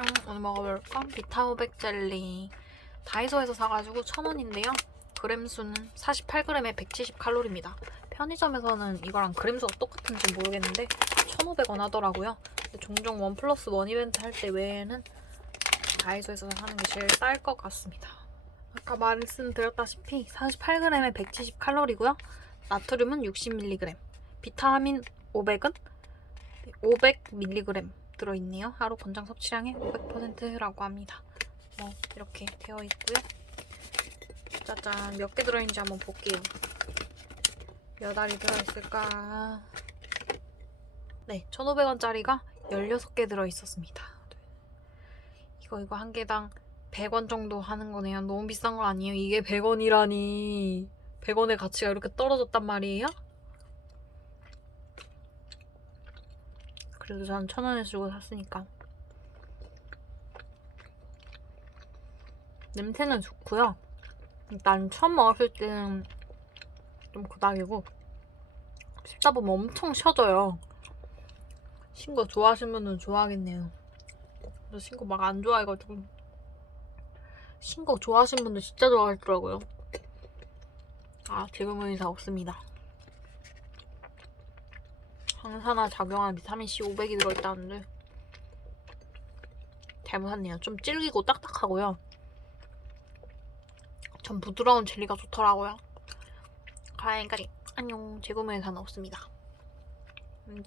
안녕 오늘 먹어볼 건 비타오백 젤리. 다이소에서 사가지고 천원인데요. 그램 수는 48g에 170칼로리입니다. 편의점에서는 이거랑 그램 수가 똑같은지 모르겠는데 1,500원 하더라고요. 근데 종종 원 플러스 원 이벤트 할 때 외에는 다이소에서 사는 게 제일 쌀 것 같습니다. 아까 말씀드렸다시피 48g에 170칼로리고요. 나트륨은 60mg 비타민 500은 500mg 들어있네요. 하루 권장 섭취량의 500%라고 합니다. 뭐 이렇게 되어 있고요. 짜잔 몇 개 들어있는지 한번 볼게요. 몇 알이 들어있을까? 네, 1,500원짜리가 16개 들어있었습니다. 이거 이거 한 개당 100원 정도 하는 거네요. 너무 비싼 거 아니에요? 이게 100원이라니. 100원의 가치가 이렇게 떨어졌단 말이에요? 그래도 전 천 원을 주고 샀으니까 냄새는 좋고요. 일단 처음 먹었을 때는 좀 그닥이고 씹다 보면 엄청 셔져요. 신 거 좋아하시는 분은 좋아하겠네요. 저 신거 막 안 좋아해가지고 신거 좋아하시는 분들 진짜 좋아하시더라고요. 아 지금은 의사 없습니다. 항산화 작용하는 비타민 C 500이 들어있다는데 잘못 샀네요. 좀 질기고 딱딱하고요. 전 부드러운 젤리가 좋더라고요. 가야까지 안녕. 재구매에서는 없습니다. 음,